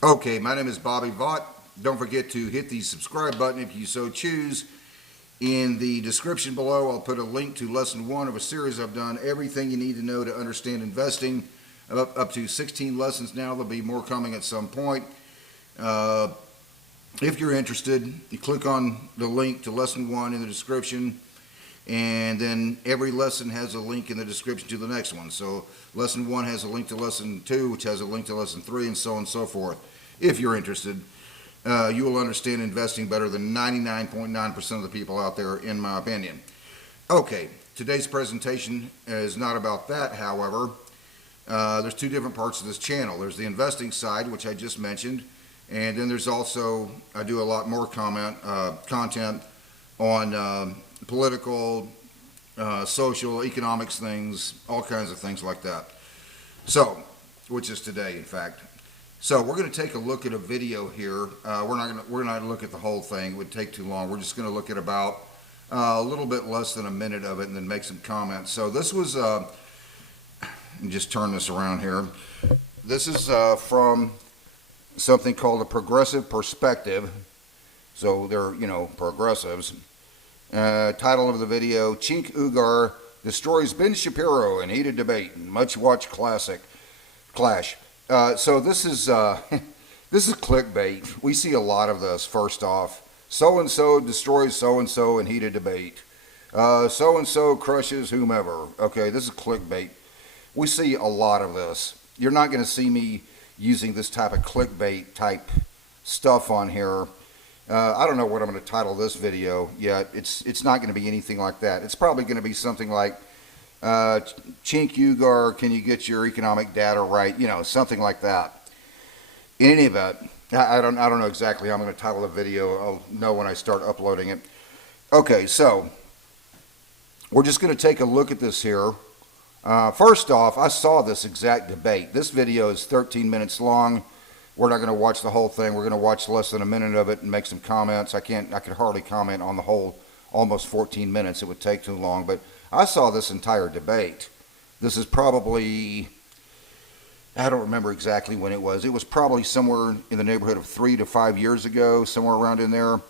Okay, my name is Bobby Vaught. Don't forget to hit the subscribe button if you so choose. In the description below, I'll put a link to lesson 1 of a series I've done, Everything You Need to Know to Understand Investing. Up to 16 lessons now. There'll be more coming at some point. If you're interested, you click on the link to lesson 1 in the description, and then every lesson has a link in the description to the next one. So lesson 1 has a link to lesson 2, which has a link to lesson 3, and so on and so forth. If you're interested, you will understand investing better than 99.9% of the people out there, in my opinion. Okay, today's presentation is not about that, however. There's two different parts of this channel. There's the investing side, which I just mentioned, and then there's also, I do a lot more content on political, social, economics things, all kinds of things like that. So, which is today, in fact. So we're going to take a look at a video here. We're not going to look at the whole thing. It would take too long. We're just going to look at about a little bit less than a minute of it and then make some comments. So this was, let me just turn this around here. This is from something called a progressive perspective. So they're, progressives. Title of the video, Cenk Uygur destroys Ben Shapiro in heated debate. Much watched clash. So this is this is clickbait. We see a lot of this. First off, so-and-so destroys so-and-so in heated debate. So-and-so crushes whomever. Okay, this is clickbait. We see a lot of this. You're not going to see me using this type of clickbait type stuff on here. I don't know what I'm going to title this video yet. It's not going to be anything like that. It's probably going to be something like Cenk Uygur, can you get your economic data right? Something like that. In any event, I don't know exactly how I'm going to title the video. I'll know when I start uploading it. Okay, so we're just going to take a look at this here. First off, I saw this exact debate. This video is 13 minutes long. We're not going to watch the whole thing. We're going to watch less than a minute of it and make some comments. I could hardly comment on the whole almost 14 minutes. It would take too long. But I saw this entire debate. This is probably, I don't remember exactly when it was. It was probably somewhere in the neighborhood of 3 to 5 years ago, somewhere around in there.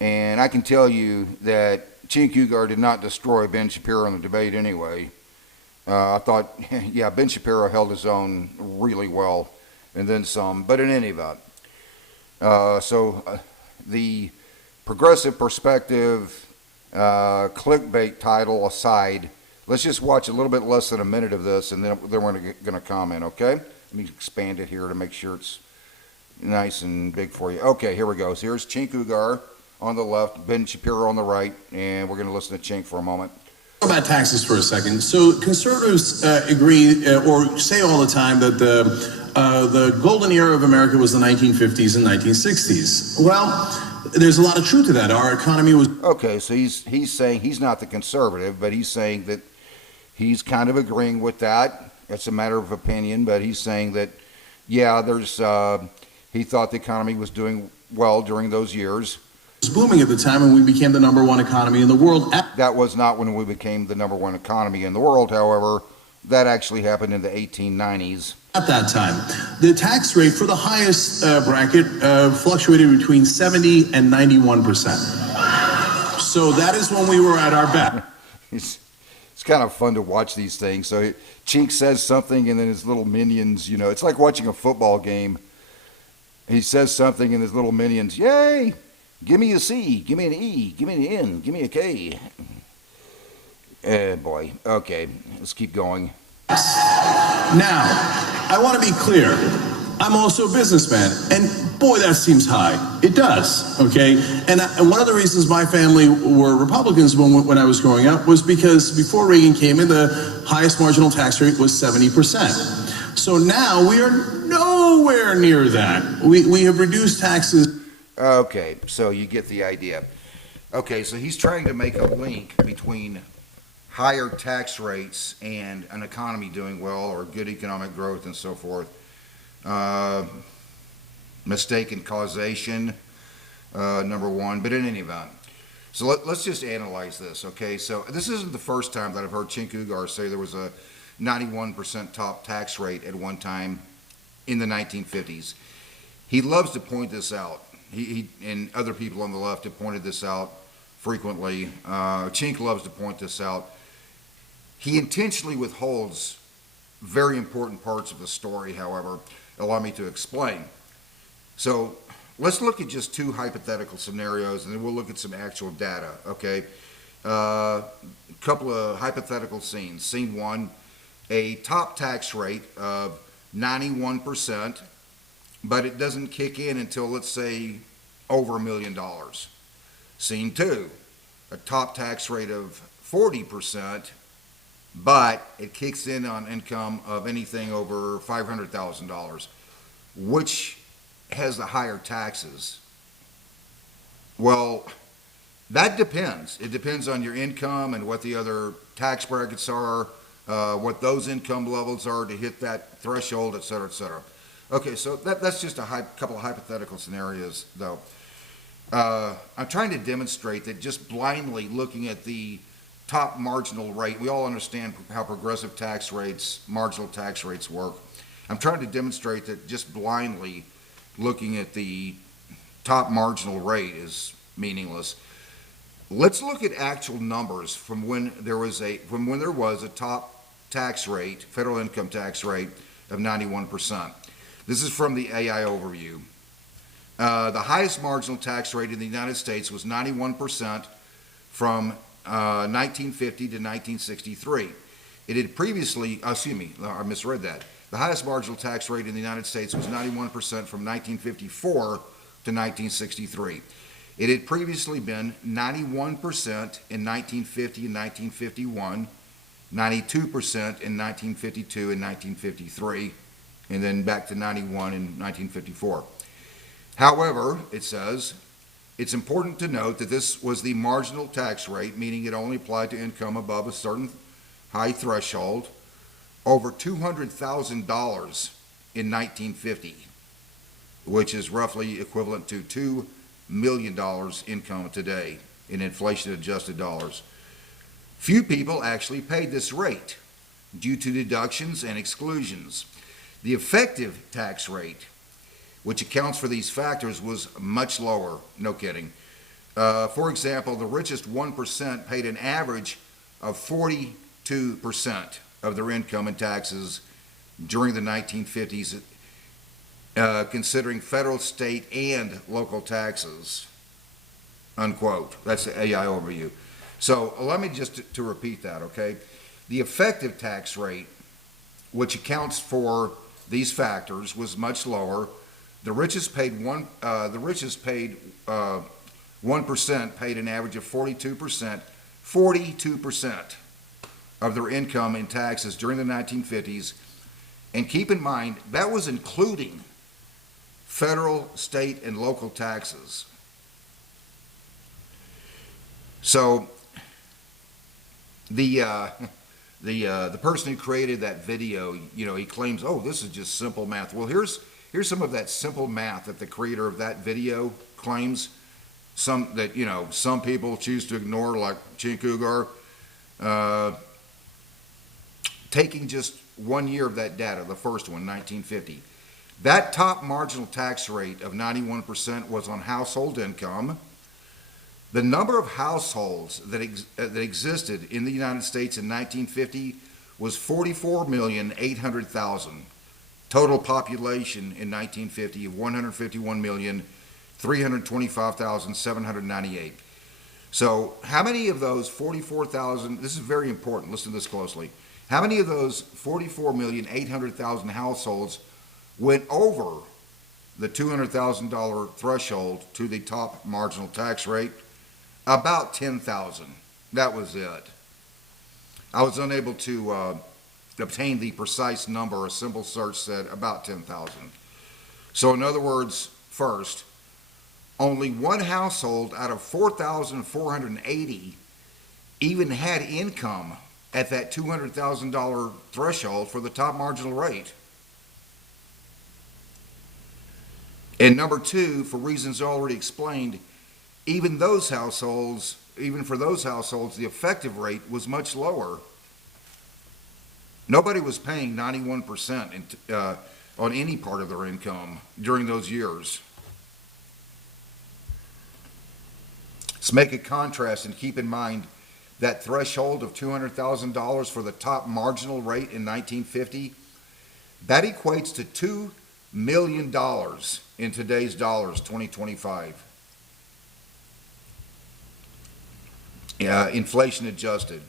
And I can tell you that Cenk Uygur did not destroy Ben Shapiro in the debate anyway. I thought, yeah, Ben Shapiro held his own really well, and then some. But in any event, the progressive perspective clickbait title aside, let's just watch a little bit less than a minute of this, and then we're going to comment, okay? Let me expand it here to make sure it's nice and big for you. Okay, here we go. So here's Cenk Uygur on the left, Ben Shapiro on the right, and we're going to listen to Cenk for a moment. About taxes for a second. So conservatives agree or say all the time that the golden era of America was the 1950s and 1960s. Well, there's a lot of truth to that. Our economy was... Okay, so he's saying he's not the conservative, but he's saying that he's kind of agreeing with that. It's a matter of opinion, but he's saying that, yeah, he thought the economy was doing well during those years. It was booming at the time, and we became the #1 economy in the world. That was not when we became the #1 economy in the world, however. That actually happened in the 1890s. At that time, the tax rate for the highest bracket fluctuated between 70 and 91%. So that is when we were at our best. It's kind of fun to watch these things. So Cenk says something, and then his little minions, it's like watching a football game. He says something, and his little minions, yay! Give me a C, give me an E, give me an N, give me a K. Boy. Okay, let's keep going. Now, I want to be clear. I'm also a businessman, and boy, that seems high. It does, okay? And one of the reasons my family were Republicans when I was growing up was because before Reagan came in, the highest marginal tax rate was 70%. So now we are nowhere near that. We have reduced taxes. Okay, so you get the idea. Okay, so he's trying to make a link between higher tax rates and an economy doing well, or good economic growth and so forth. Mistaken causation, number one, but in any event. So let's just analyze this, okay? So this isn't the first time that I've heard Cenk Uygur say there was a 91% top tax rate at one time in the 1950s. He loves to point this out. He and other people on the left have pointed this out frequently. Cenk loves to point this out. He intentionally withholds very important parts of the story, however. Allow me to explain. So let's look at just two hypothetical scenarios, and then we'll look at some actual data, okay? A couple of hypothetical scenes. Scene one, a top tax rate of 91%, but it doesn't kick in until, let's say, over $1 million. Scene two, a top tax rate of 40%, but it kicks in on income of anything over $500,000. Which has the higher taxes? Well, that depends. It depends on your income and what the other tax brackets are, what those income levels are to hit that threshold, et cetera, et cetera. Okay, so that's just a couple of hypothetical scenarios, though. I'm trying to demonstrate that just blindly looking at the top marginal rate, we all understand how progressive tax rates, marginal tax rates work. I'm trying to demonstrate that just blindly looking at the top marginal rate is meaningless. Let's look at actual numbers from when there was a top tax rate, federal income tax rate of 91%. This is from the AI overview. The highest marginal tax rate in the United States was 91% from 1950 to 1963. It had previously, I misread that. The highest marginal tax rate in the United States was 91% from 1954 to 1963. It had previously been 91% in 1950 and 1951, 92% in 1952 and 1953, and then back to 91 in 1954. However, it says, it's important to note that this was the marginal tax rate, meaning it only applied to income above a certain high threshold, over $200,000 in 1950, which is roughly equivalent to $2 million income today in inflation-adjusted dollars. Few people actually paid this rate due to deductions and exclusions. The effective tax rate, which accounts for these factors, was much lower, no kidding. For example, the richest 1% paid an average of 42% of their income in taxes during the 1950s, considering federal, state, and local taxes, unquote. That's the AI overview. So allow me just to repeat that, okay? The effective tax rate, which accounts for these factors, was much lower. The richest paid 1% paid an average of 42% of their income in taxes during the 1950s. And keep in mind, that was including federal, state, and local taxes. So the person who created that video, he claims, oh, this is just simple math. Well, here's some of that simple math that the creator of that video claims. Some people choose to ignore, like Cenk Uygur. Taking just 1 year of that data, the first one, 1950, that top marginal tax rate of 91% was on household income. The number of households that existed in the United States in 1950 was 44,800,000. Total population in 1950 of 151,325,798. So how many of those 44,000, this is very important, listen to this closely, how many of those 44,800,000 households went over the $200,000 threshold to the top marginal tax rate? About 10,000. That was it. I was unable to obtain the precise number. A simple search said about 10,000. So in other words, first, only one household out of 4,480 even had income at that $200,000 threshold for the top marginal rate. And number two, for reasons already explained, even for those households, the effective rate was much lower. Nobody was paying 91% on any part of their income during those years. Let's make a contrast and keep in mind that threshold of $200,000 for the top marginal rate in 1950, that equates to $2 million in today's dollars, 2025. Inflation adjusted.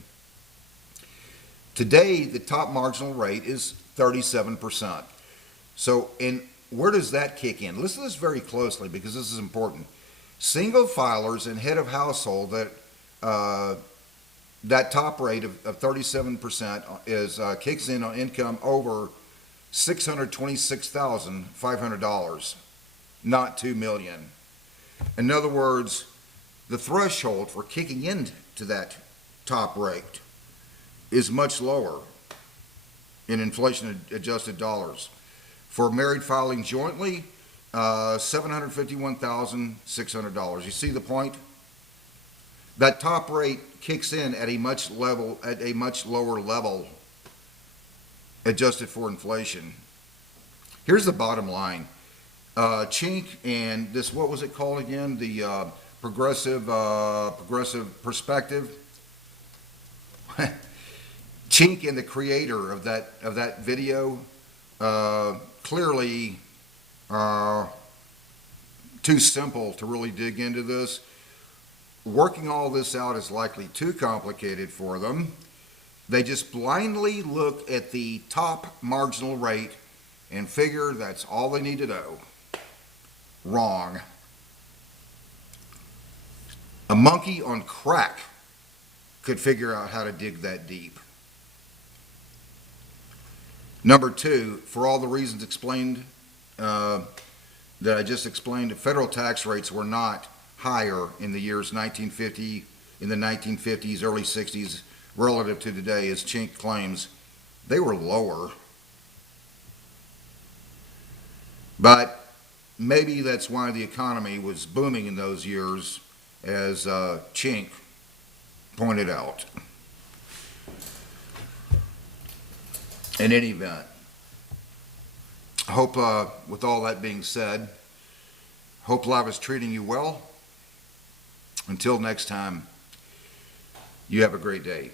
Today, the top marginal rate is 37%. So, where does that kick in? Listen to this very closely because this is important. Single filers and head of household, that top rate of 37% is kicks in on income over $626,500, not $2 million. In other words, the threshold for kicking into that top rate is much lower in inflation-adjusted dollars. For married filing jointly, $751,600. You see the point? That top rate kicks in at a much lower level, adjusted for inflation. Here's the bottom line. Cenk and this, what was it called again? The progressive perspective. Cenk and the creator of that video clearly too simple to really dig into this. Working all this out is likely too complicated for them. They just blindly look at the top marginal rate and figure that's all they need to know. Wrong. A monkey on crack could figure out how to dig that deep. Number two, for all the reasons explained, that I just explained, federal tax rates were not higher in the years 1950, in the 1950s, early 60s, relative to today, as Cenk claims. They were lower. But maybe that's why the economy was booming in those years, as Cenk pointed out. In any event, I hope, with all that being said, hope life is treating you well. Until next time, you have a great day.